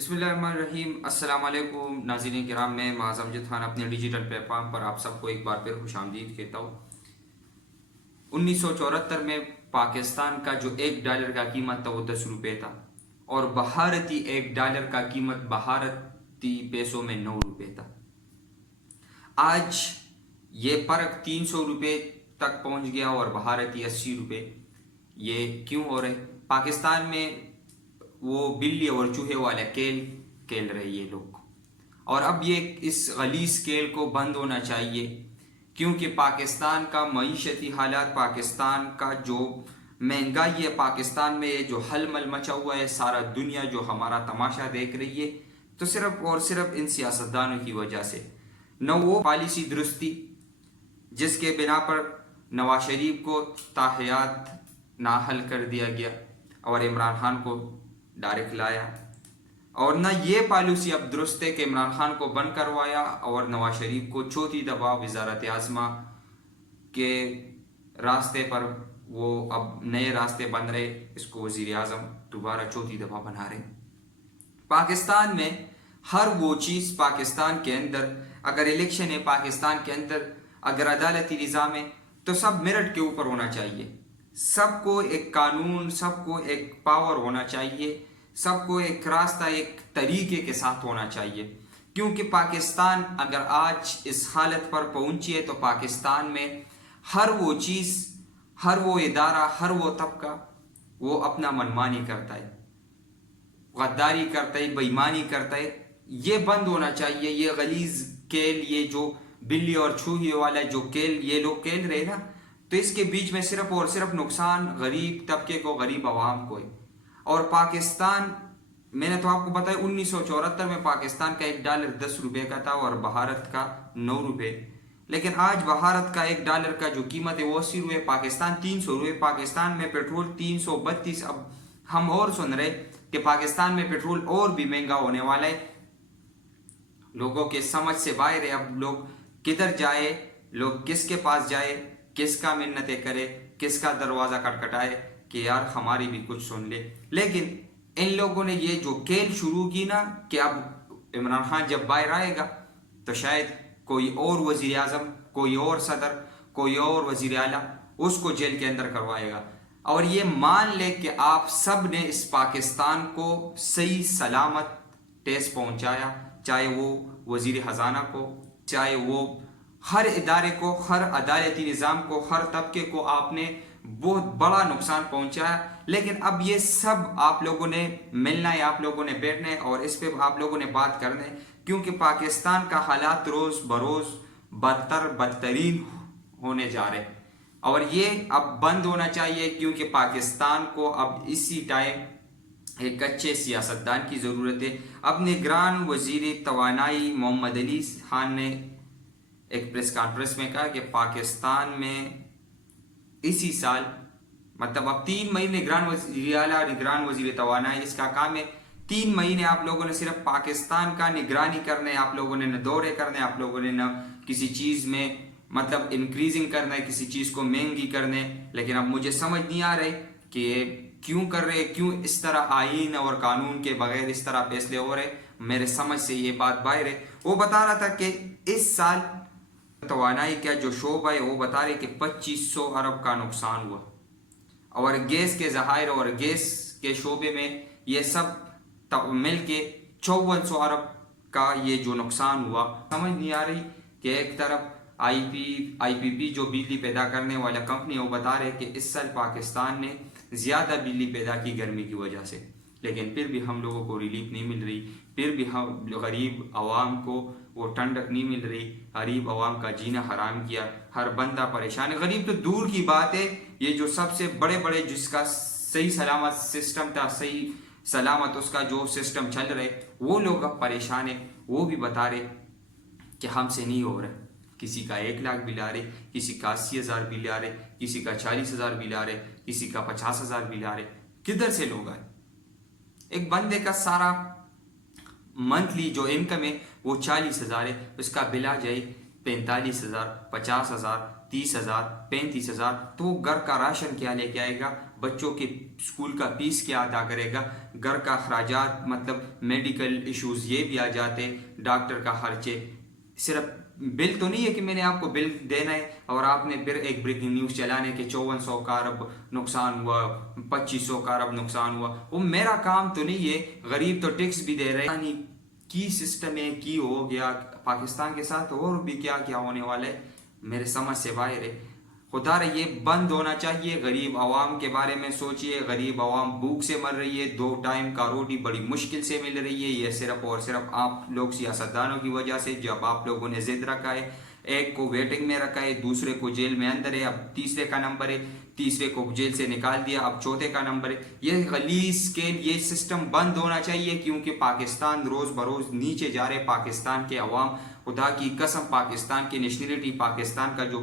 بسم اللہ الرحمن الرحیم۔ السلام علیکم ناظرین کرام، میں معاذ امجد خان اپنے ڈیجیٹل پلیٹ فارم پر آپ سب کو ایک بار پھر خوش آمدید کہتا ہوں۔ 1974 میں پاکستان کا جو $1 کا قیمت تھا وہ 10 روپے تھا، اور بھارتی $1 کا قیمت بھارتی پیسوں میں 9 روپے تھا۔ آج یہ فرق 300 روپے تک پہنچ گیا اور بھارتی 80 روپے۔ یہ کیوں ہو رہے؟ پاکستان میں وہ بلی اور چوہے والا کھیل رہے یہ لوگ، اور اب یہ اس غلیظ کھیل کو بند ہونا چاہیے، کیونکہ پاکستان کا معیشتی حالات، پاکستان کا جو مہنگائی ہے، پاکستان میں یہ جو حل مل مچا ہوا ہے، سارا دنیا جو ہمارا تماشا دیکھ رہی ہے، تو صرف اور صرف ان سیاستدانوں کی وجہ سے۔ نہ وہ پالیسی درستی جس کے بنا پر نواز شریف کو تاحیات نااہل کر دیا گیا اور عمران خان کو ڈائریکٹ لایا، اور نہ یہ پالیسی اب درست ہے کہ عمران خان کو بند کروایا اور نواز شریف کو چوتھی دفعہ وزارت اعظم کے راستے پر وہ اب نئے راستے بن رہے، اس کو وزیر اعظم دوبارہ چوتھی دفعہ بنا رہے۔ پاکستان میں ہر وہ چیز، پاکستان کے اندر اگر الیکشن ہے، پاکستان کے اندر اگر عدالتی نظام ہے، تو سب میرٹ کے اوپر ہونا چاہیے، سب کو ایک قانون، سب کو ایک پاور ہونا چاہیے، سب کو ایک راستہ، ایک طریقے کے ساتھ ہونا چاہیے، کیونکہ پاکستان اگر آج اس حالت پر پہنچی ہے تو پاکستان میں ہر وہ چیز، ہر وہ ادارہ، ہر وہ طبقہ وہ اپنا منمانی کرتا ہے، غداری کرتا ہے، بےایمانی کرتا ہے۔ یہ بند ہونا چاہیے، یہ غلیظ کھیل، یہ جو بلی اور چوہے والا جو کھیل یہ لوگ کھیل رہے نا، تو اس کے بیچ میں صرف اور صرف نقصان غریب طبقے کو، غریب عوام کو ہے۔ اور پاکستان، میں نے تو آپ کو بتایا 1974 میں پاکستان کا $1 10 روپے کا تھا اور بھارت کا 9 روپے، لیکن آج بھارت کا $1 کا جو قیمت ہے وہ 80 روپے، پاکستان 300 روپے، پاکستان میں پیٹرول 332۔ اب ہم اور سن رہے کہ پاکستان میں پیٹرول اور بھی مہنگا ہونے والا ہے۔ لوگوں کے سمجھ سے باہر ہے، اب لوگ کدھر جائے، لوگ کس کے پاس جائے، کس کا منتیں کرے، کس کا دروازہ کھٹکھٹائے کہ یار ہماری بھی کچھ سن لے۔ لیکن ان لوگوں نے یہ جو کھیل شروع کی نا کہ اب عمران خان جب باہر آئے گا تو شاید کوئی اور وزیر اعظم، کوئی اور صدر، کوئی اور وزیر اعلیٰ اس کو جیل کے اندر کروائے گا، اور یہ مان لے کہ آپ سب نے اس پاکستان کو صحیح سلامت ٹیس پہنچایا، چاہے وہ وزیر خزانہ کو، چاہے وہ ہر ادارے کو، ہر عدالتی نظام کو، ہر طبقے کو آپ نے بہت بڑا نقصان پہنچایا۔ لیکن اب یہ سب آپ لوگوں نے ملنا ہے، آپ لوگوں نے بیٹھنا ہے اور اس پہ آپ لوگوں نے بات کرنا ہے، کیونکہ پاکستان کا حالات روز بروز بدترین ہونے جا رہے، اور یہ اب بند ہونا چاہیے، کیونکہ پاکستان کو اب اسی ٹائم ایک اچھے سیاستدان کی ضرورت ہے۔ اب نگران وزیر توانائی محمد علی خان نے ایک پریس کانفرنس میں کہا کہ پاکستان میں اسی سال، مطلب اب 3 مہینے نگران وزیر اعلیٰ، نگران وزیر توانائی، اس کا کام ہے 3 مہینے آپ لوگوں نے صرف پاکستان کا نگرانی کرنا ہے، آپ لوگوں نے نہ دورے کرنے، آپ لوگوں نے نہ کسی چیز میں مطلب انکریزنگ کرنا ہے، کسی چیز کو مہنگی کرنے۔ لیکن اب مجھے سمجھ نہیں آ رہے کہ کیوں کر رہے، کیوں اس طرح آئین اور قانون کے بغیر اس طرح فیصلے ہو رہے، میرے سمجھ سے یہ بات باہر ہے۔ وہ بتا رہا تھا کہ اس سال توانائی کا جو شعبہ ہے وہ بتا رہے کہ 2500 ارب کا نقصان ہوا، اور گیس کے ذخائر اور گیس کے شعبے میں یہ سب مل کے 5400 ارب کا یہ جو نقصان ہوا۔ سمجھ نہیں آ رہی کہ ایک طرف آئی پی پی جو بجلی پیدا کرنے والا کمپنی ہے وہ بتا رہے کہ اس سال پاکستان نے زیادہ بجلی پیدا کی گرمی کی وجہ سے، لیکن پھر بھی ہم لوگوں کو ریلیف نہیں مل رہی، پھر بھی ہم غریب عوام کو وہ ٹھنڈک نہیں مل رہی، غریب عوام کا جینا حرام کیا، ہر بندہ پریشان ہے۔ غریب تو دور کی بات ہے، یہ جو سب سے بڑے جس کا صحیح سلامت سسٹم تھا، صحیح سلامت اس کا جو سسٹم چل رہے، وہ لوگ اب پریشان ہیں۔ وہ بھی بتا رہے کہ ہم سے نہیں ہو رہا، کسی کا 1 لاکھ بل آ رہے، کسی کا 80,000 بل آ رہے، کسی کا 40,000 بل آ رہے، کسی کا 50,000 بل آ رہے۔ کدھر سے لوگ آئے؟ ایک بندے کا سارا منتھلی جو انکم ہے وہ 40,000 ہے، اس کا بل آ جائے 45,000، 50,000، 30,000، 35,000، تو وہ گھر کا راشن کیا لے کے آئے گا، بچوں کے اسکول کا فیس کیا ادا کرے گا، گھر کا اخراجات مطلب میڈیکل ایشوز یہ بھی آ جاتے، ڈاکٹر کا خرچے. صرف بل تو نہیں ہے کہ میں نے آپ کو بل دینا ہے اور آپ نے پھر ایک بریکنگ نیوز چلانے کہ 5400 کا ارب نقصان ہوا، 2500 کا ارب نقصان ہوا. وہ میرا کام تو نہیں ہے. غریب تو ٹیکس بھی دے رہے کی سسٹم ہے کی ہو گیا پاکستان کے ساتھ، اور بھی کیا کیا ہونے والا ہے میرے سمجھ سے باہر ہے. خدا رہا یہ بند ہونا چاہیے. غریب عوام کے بارے میں سوچئے. غریب عوام بھوک سے مر رہی ہے، 2 ٹائم کا روٹی بڑی مشکل سے مل رہی ہے. یہ صرف اور صرف آپ لوگ سیاستدانوں کی وجہ سے، جب آپ لوگوں نے ضد رکھا ہے، ایک کو ویٹنگ میں رکھا ہے، دوسرے کو جیل میں اندر ہے، اب تیسرے کا نمبر ہے، تیسرے کو جیل سے نکال دیا، اب چوتھے کا نمبر ہے. یہ غلیظ اسکیل، یہ سسٹم بند ہونا چاہیے، کیونکہ پاکستان روز بروز نیچے جا رہے. پاکستان کے عوام، خدا کی قسم، پاکستان کی نیشنلٹی، پاکستان کا جو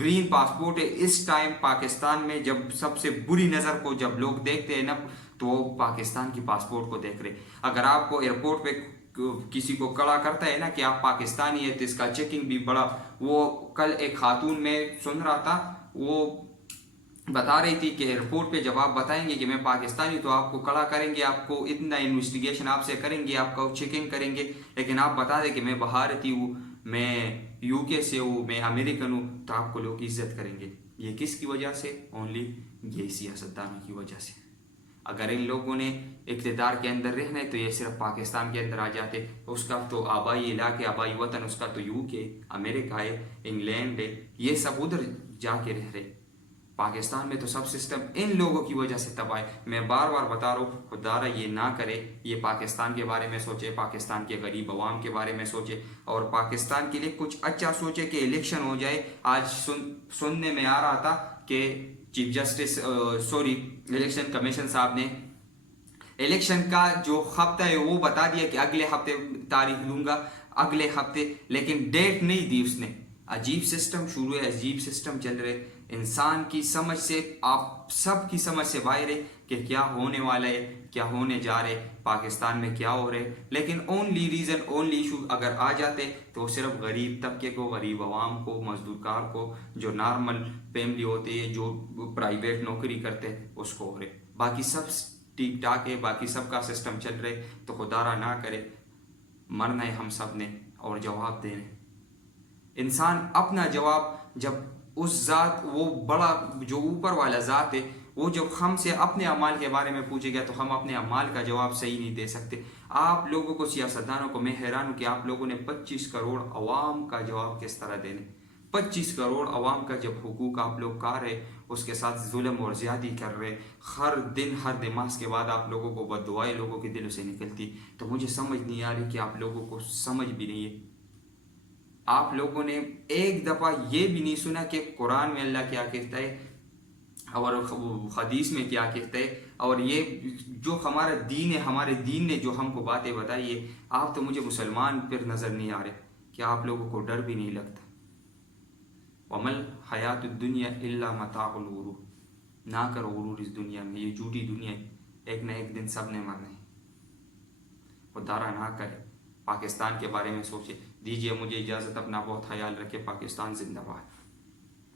گرین پاسپورٹ ہے، اس ٹائم پاکستان میں جب سب سے بری نظر کو جب لوگ دیکھتے ہیں نا تو وہ پاکستان کی پاسپورٹ کو دیکھ رہے. اگر آپ کو ایئرپورٹ پہ کسی کو کڑا کرتا ہے نا کہ آپ پاکستانی ہے تو اس کا چیکنگ بھی بڑا. وہ کل ایک خاتون میں سن رہا تھا، وہ بتا رہی تھی کہ ایئرپورٹ پہ جب آپ بتائیں گے کہ میں پاکستانی تو آپ کو کڑا کریں گے، آپ کو اتنا انویسٹیگیشن آپ سے کریں گے، آپ کو چیکنگ کریں گے. لیکن آپ بتا دیں کہ میں بھارتی ہوں، میں یو کے سے ہوں، میں امریکن ہوں، تو آپ کو لوگ عزت کریں گے. یہ کس کی وجہ سے؟ اونلی یہ سیاستدانوں کی وجہ سے. اگر ان لوگوں نے اقتدار کے اندر رہنا ہے تو یہ صرف پاکستان کے اندر آ جاتے. اس کا تو آبائی علاقے، آبائی وطن اس کا تو یو کے، امریکہ ہے، انگلینڈ ہے، یہ سب ادھر جا کے رہ رہے. پاکستان میں تو سب سسٹم ان لوگوں کی وجہ سے تباہ ہے. میں بار بار بتا رہا ہوں، خدا را یہ نہ کرے. یہ پاکستان کے بارے میں سوچے، پاکستان کے غریب عوام کے بارے میں سوچے، اور پاکستان کے لیے کچھ اچھا سوچے کہ الیکشن ہو جائے. آج سننے میں آ رہا تھا کہ چیف جسٹس الیکشن کمیشن صاحب نے الیکشن کا جو ہفتہ ہے وہ بتا دیا کہ اگلے ہفتے تاریخ دوں گا، اگلے ہفتے، لیکن ڈیٹ نہیں دی اس نے. عجیب سسٹم شروع ہے، عجیب سسٹم چل رہے. انسان کی سمجھ سے، آپ سب کی سمجھ سے باہر ہے کہ کیا ہونے والا ہے، کیا ہونے جا رہے، پاکستان میں کیا ہو رہے. لیکن اونلی ریزن، اونلی ایشو اگر آ جاتے تو صرف غریب طبقے کو، غریب عوام کو، مزدور کار کو، جو نارمل فیملی ہوتی ہے، جو پرائیویٹ نوکری کرتے، اس کو ہو رہے. باقی سب ٹھیک ٹھاک ہے، باقی سب کا سسٹم چل رہے. تو خدا را نہ کرے، مرنا ہے ہم سب نے اور جواب دینے. انسان اپنا جواب جب اس ذات، وہ بڑا جو اوپر والا ذات ہے، وہ جب ہم سے اپنے اعمال کے بارے میں پوچھے گا تو ہم اپنے اعمال کا جواب صحیح نہیں دے سکتے. آپ لوگوں کو، سیاستدانوں کو میں حیران ہوں کہ آپ لوگوں نے 25 کروڑ عوام کا جواب کس طرح دینے. 25 کروڑ عوام کا جب حقوق آپ لوگ کھا رہے، اس کے ساتھ ظلم اور زیادتی کر رہے، ہر دن ہر نماز کے بعد آپ لوگوں کو بد دعائیں لوگوں کے دلوں سے نکلتی. تو مجھے سمجھ نہیں آ رہی کہ آپ لوگوں کو سمجھ بھی نہیں ہے. آپ لوگوں نے ایک دفعہ یہ بھی نہیں سنا کہ قرآن میں اللہ کیا کہتا ہے اور حدیث میں کیا کہتا ہے، اور یہ جو ہمارا دین ہے، ہمارے دین نے جو ہم کو باتیں بتائی ہے. آپ تو مجھے مسلمان پھر نظر نہیں آ رہے کہ آپ لوگوں کو ڈر بھی نہیں لگتا. وَمَل حیات الدنیا الا متاع الغرور. نہ کرو غرور اس دنیا میں، یہ جھوٹی دنیا ہے، ایک نہ ایک دن سب نے مرنا ہے. خدا را نہ کرے. پاکستان کے بارے میں سوچے. دیجیے مجھے اجازت، اپنا بہت خیال رکھے. پاکستان زندہ باد.